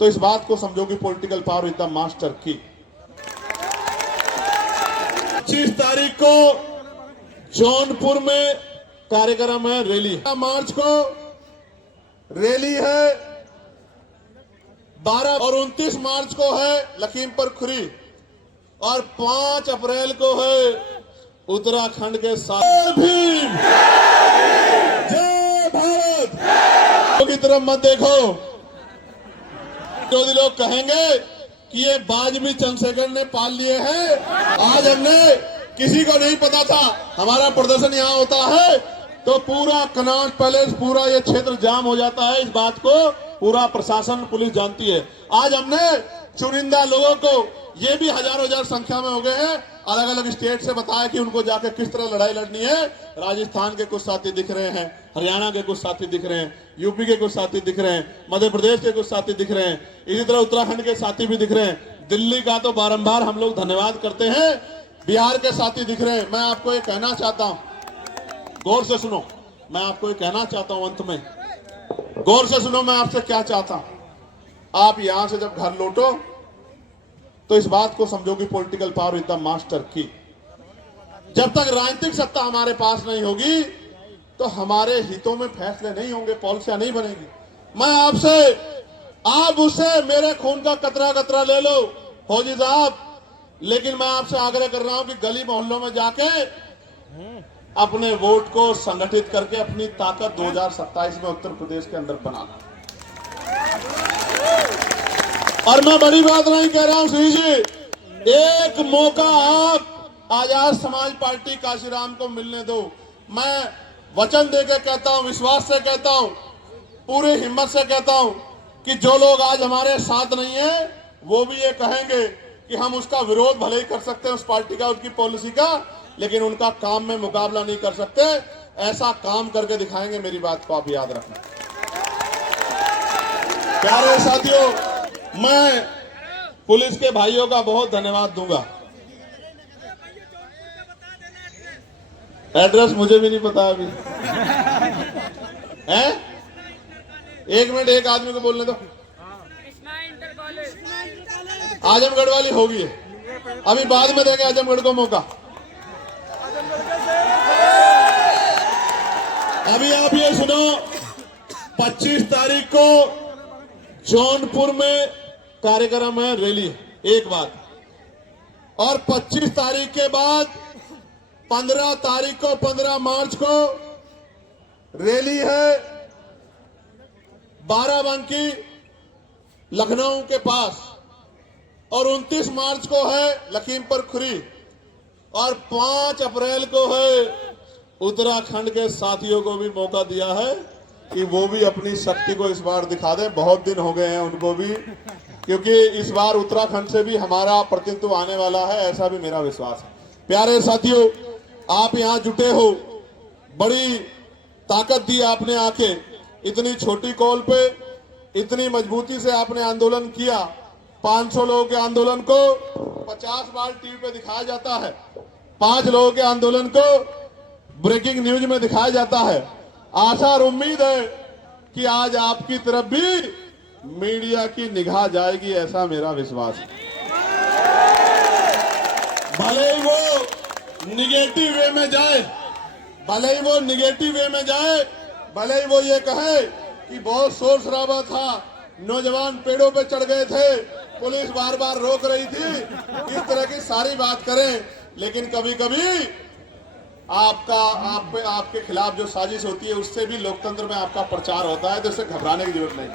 तो इस बात को समझो कि पॉलिटिकल पावर इतना मास्टर की 25 तारीख को जौनपुर में कार्यक्रम है, रैली। मार्च को रैली है, 12 और 29 मार्च को है लखीमपुर खीरी और 5 अप्रैल को है उत्तराखंड के साथ। भीम, जय भारत की तरफ मत देखो। विरोधी लोग कहेंगे कि ये बाज भी चंद्रशेखर ने पाल लिए हैं। आज हमने किसी को नहीं पता था हमारा प्रदर्शन यहाँ होता है तो पूरा कनॉट पैलेस, पूरा ये क्षेत्र जाम हो जाता है। इस बात को पूरा प्रशासन, पुलिस जानती है। आज हमने चुनिंदा लोगों को, ये भी हजारों संख्या में हो गए हैं, अलग अलग स्टेट से बताया कि उनको जाकर किस तरह लड़ाई लड़नी है। राजस्थान के कुछ साथी दिख रहे हैं, हरियाणा के कुछ साथी दिख रहे हैं, यूपी के कुछ साथी दिख रहे हैं, मध्य प्रदेश के कुछ साथी दिख रहे हैं, इसी तरह उत्तराखंड के साथी भी दिख रहे हैं। दिल्ली का तो बारंबार हम लोग धन्यवाद करते हैं, बिहार के साथी दिख रहे हैं। मैं आपको ये कहना चाहता हूं, गौर से सुनो, मैं आपको ये कहना चाहता हूं, अंत में गौर से सुनो, मैं आपसे क्या चाहता हूं। आप यहां से जब घर लौटो तो इस बात को समझो कि पॉलिटिकल पावर इतना मास्टर की। जब तक राजनीतिक सत्ता हमारे पास नहीं होगी तो हमारे हितों में फैसले नहीं होंगे, पॉलिसियां नहीं बनेगी। मैं आपसे, आप उससे मेरे खून का कतरा कतरा ले लो फौजी साहब, लेकिन मैं आपसे आग्रह कर रहा हूं कि गली मोहल्लों में जाके अपने वोट को संगठित करके अपनी ताकत 2027 में उत्तर प्रदेश के अंदर बना लो। और मैं बड़ी बात नहीं कह रहा हूं सुही जी, एक मौका आप आजाद समाज पार्टी काशीराम को मिलने दो। मैं वचन देकर कहता हूं, विश्वास से कहता हूं, पूरी हिम्मत से कहता हूं कि जो लोग आज हमारे साथ नहीं है वो भी ये कहेंगे कि हम उसका विरोध भले ही कर सकते हैं, उस पार्टी का, उसकी पॉलिसी का, लेकिन उनका काम में मुकाबला नहीं कर सकते। ऐसा काम करके दिखाएंगे, मेरी बात को आप याद रखना। प्यारे साथियों, मैं पुलिस के भाइयों का बहुत धन्यवाद दूंगा। एड्रेस मुझे भी नहीं पता अभी है। एक मिनट, एक आदमी को बोलने दो। आजमगढ़ वाली होगी, अभी बाद में देंगे आजमगढ़ को मौका। अभी आप ये सुनो, 25 तारीख को जौनपुर में कार्यक्रम है, रैली, एक बात। और 25 तारीख के बाद 15 तारीख को, 15 मार्च को रैली है बाराबंकी लखनऊ के पास, और 29 मार्च को है लखीमपुर खीरी और 5 अप्रैल को है उत्तराखंड के साथियों को भी मौका दिया है कि वो भी अपनी शक्ति को इस बार दिखा दें। बहुत दिन हो गए हैं उनको भी, क्योंकि इस बार उत्तराखंड से भी हमारा प्रतिनिधित्व आने वाला है, ऐसा भी मेरा विश्वास है। प्यारे साथियों, आप यहाँ जुटे हो, बड़ी ताकत दी आपने आके, इतनी छोटी कॉल पे इतनी मजबूती से आपने आंदोलन किया। 500 लोगों के आंदोलन को 50 बार टीवी पे दिखाया जाता है, 5 लोगों के आंदोलन को ब्रेकिंग न्यूज में दिखाया जाता है। आशा और उम्मीद है कि आज आपकी तरफ भी मीडिया की निगाह जाएगी, ऐसा मेरा विश्वास है। भले ही वो निगेटिव वे में जाए, भले ही वो निगेटिव वे में जाए, भले ही वो ये कहे कि बहुत शोर शराबा था, नौजवान पेड़ों पे चढ़ गए थे, पुलिस बार बार रोक रही थी, इस तरह की सारी बात करें, लेकिन कभी कभी आपके खिलाफ जो साजिश होती है उससे भी लोकतंत्र में आपका प्रचार होता है, तो उससे घबराने की जरूरत नहीं।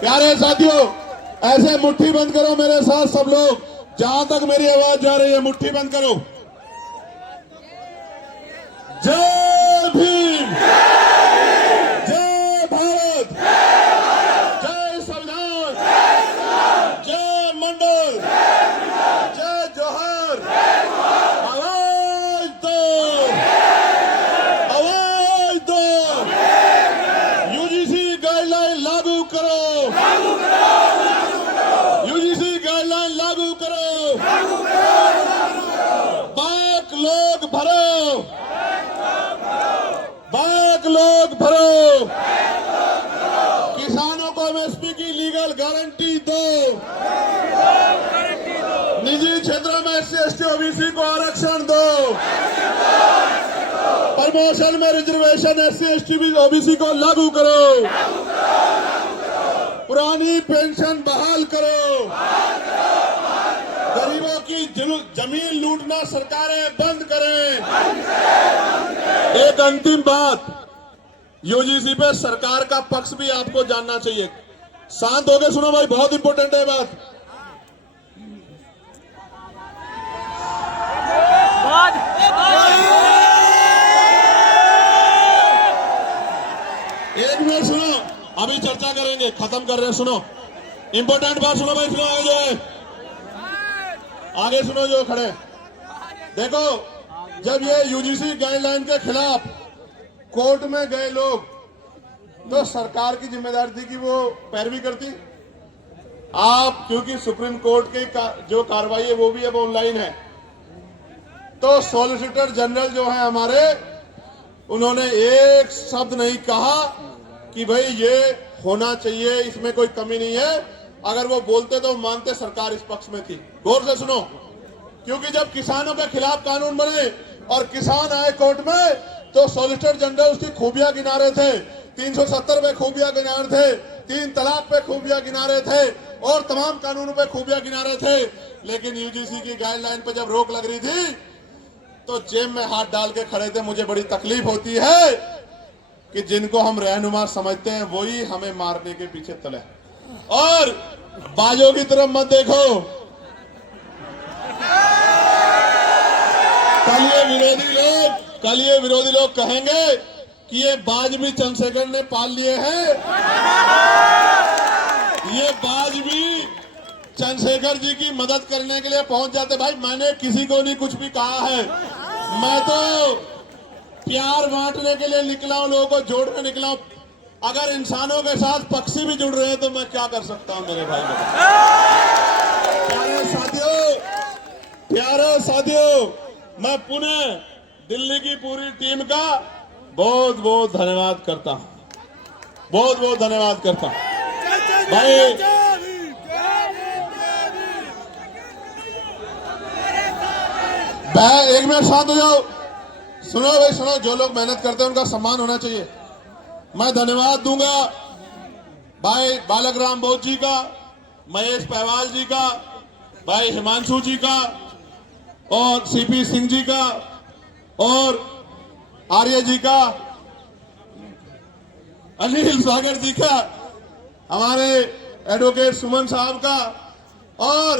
प्यारे साथियों, ऐसे मुट्ठी बंद करो मेरे साथ सब लोग, जहां तक मेरी आवाज जा रही है मुट्ठी बंद करो। जय भीम, जय भारत, जय संविधान, जय मंडल, जय जोहर। आवाज दो, आवाज दो। यूजीसी गाइडलाइन लागू करो, यूजीसी गाइडलाइन लागू करो, बैक लोग भरो, निजी क्षेत्रों में SC/ST OBC को आरक्षण दो। प्रमोशन में रिजर्वेशन SC/ST OBC को लागू करो। पुरानी पेंशन बहाल करो। गरीबों की जमीन लूटना सरकारें बंद करें। एक अंतिम बात, यूजीसी पे सरकार का पक्ष भी आपको जानना चाहिए। शांत होकर सुनो भाई, बहुत इंपॉर्टेंट है बात। एक मिनट सुनो, अभी चर्चा करेंगे, खत्म कर रहे हैं। सुनो, इंपॉर्टेंट बात सुनो भाई, सुनो आगे सुनो जो खड़े। देखो, जब ये यूजीसी गाइडलाइन के खिलाफ कोर्ट में गए लोग, तो सरकार की जिम्मेदारी थी कि वो पैरवी करती। आप क्योंकि सुप्रीम कोर्ट की जो कार्रवाई है वो भी अब ऑनलाइन है, तो सॉलिसिटर जनरल जो है हमारे, उन्होंने एक शब्द नहीं कहा कि भाई ये होना चाहिए, इसमें कोई कमी नहीं है। अगर वो बोलते तो मानते सरकार इस पक्ष में थी। गौर से सुनो, क्योंकि जब किसानों के खिलाफ कानून बने और किसान आए कोर्ट में, तो सॉलिसिटर जनरल उसकी खूबियां गिना रहे थे। 370 पे खूबियां गिना रहे थे, 3 तलाक पे खूबियां गिना रहे थे और तमाम कानूनों पे खूबियां गिना रहे थे। लेकिन यूजीसी की गाइडलाइन पे जब रोक लग रही थी, तो जेब में हाथ डाल के खड़े थे। मुझे बड़ी तकलीफ होती है कि जिनको हम रहनुमा समझते हैं वही हमें मारने के पीछे तले। और बाजों की तरफ मत देखो। कल ये विरोधी लोग कहेंगे कि ये बाज भी चंद्रशेखर ने पाल लिए हैं। ये बाज भी चंद्रशेखर जी की मदद करने के लिए पहुंच जाते। भाई, मैंने किसी को नहीं कुछ भी कहा है। मैं तो प्यार बांटने के लिए निकला हूं, लोगों को जोड़ने निकला हूं। अगर इंसानों के साथ पक्षी भी जुड़ रहे हैं तो मैं क्या कर सकता हूं मेरे भाई। प्यारे साथियों, मैं पुनः दिल्ली की पूरी टीम का बहुत बहुत धन्यवाद करता हूं। बहुत बहुत धन्यवाद करता हूं भाई। एक मिनट शांत हो जाओ। सुनो भाई, सुनो। जो लोग मेहनत करते हैं उनका सम्मान होना चाहिए। मैं धन्यवाद दूंगा भाई बालक राम बोस जी का, महेश पहवाल जी का, भाई हिमांशु जी का, और सीपी सिंह जी का, और आर्य जी का, अनिल सागर जी का, हमारे एडवोकेट सुमन साहब का, और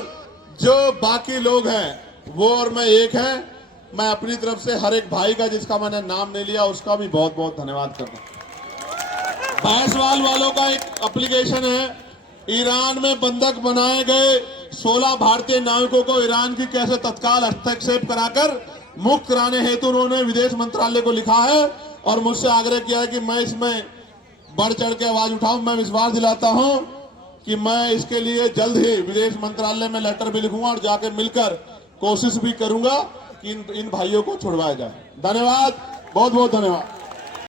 जो बाकी लोग हैं वो और मैं एक हैं। मैं अपनी तरफ से हर एक भाई का जिसका मैंने नाम नहीं लिया उसका भी बहुत बहुत धन्यवाद करता हूं। भैंसवाल वालों का एक एप्लीकेशन है। ईरान में बंधक बनाए गए 16 भारतीय नाविकों को ईरान की कैसे तत्काल हस्तक्षेप कराकर मुक्त कराने हेतु उन्होंने विदेश मंत्रालय को लिखा है और मुझसे आग्रह किया है कि मैं इसमें बढ़ चढ़ के आवाज उठाऊं। मैं विश्वास दिलाता हूं कि मैं इसके लिए जल्द ही विदेश मंत्रालय में लेटर भी लिखूंगा और जाकर मिलकर कोशिश भी करूंगा कि इन भाइयों को छुड़वाया जाए। धन्यवाद, बहुत बहुत धन्यवाद।